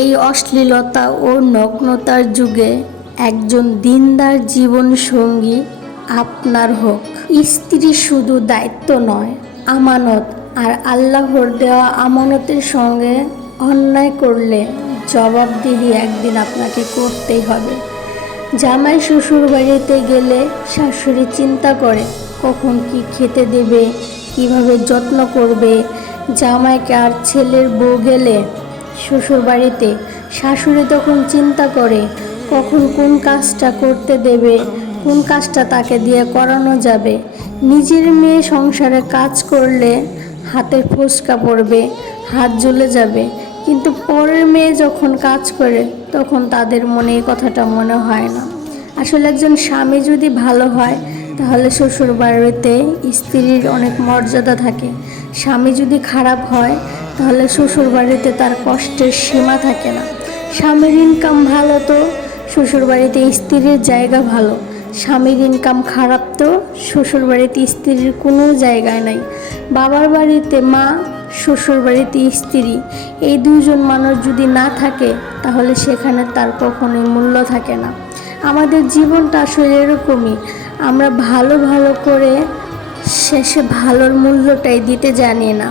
এই অশ্লীলতা ও নগ্নতার যুগে একজন দিনদার জীবন সঙ্গী আপনার হোক। স্ত্রী শুধু দায়িত্ব নয়, আমানত। আর আল্লাহর দেওয়া আমানতের সঙ্গে অন্যায় করলে জবাবদিহি একদিন আপনাকে করতেই হবে। জামাই শ্বশুর বাড়িতে গেলে শাশুড়ি চিন্তা করে কখন কি খেতে দেবে, কিভাবে যত্ন করবে। জামাইকে আর ছেলের বউ গেলে শ্বশুর বাড়িতে শাশুড়ি তখন চিন্তা করে কখন কোন কাজটা করতে দেবে, কোন কাজটা তাকে দিয়ে করানো যাবে। নিজের মেয়ে সংসারে কাজ করলে হাতের ফোসকা পড়বে, হাত জ্বলে যাবে, কিন্তু পরের মেয়ে যখন কাজ করে তখন তাদের মনে এই কথাটা মনে হয় না। আসলে একজন স্বামী যদি ভালো হয় তাহলে শ্বশুর বাড়িতে স্ত্রীর অনেক মর্যাদা থাকে। স্বামী যদি খারাপ হয় তাহলে শ্বশুর বাড়িতে তার কষ্টের সীমা থাকে না। স্বামীর ইনকাম ভালো তো শ্বশুর বাড়িতে স্ত্রীর জায়গা ভালো, স্বামীর ইনকাম খারাপ তো শ্বশুর বাড়িতে স্ত্রীর কোনো জায়গায় নাই। বাবার বাড়িতে মা, শ্বশুর বাড়িতে স্ত্রী, এই দুজন মানুষ যদি না থাকে তাহলে সেখানে তার কখনোই মূল্য থাকে না। আমাদের জীবনটা আসলে এরকমই, আমরা ভালো করে শেষে ভালোর মূল্যটাই দিতে জানি না।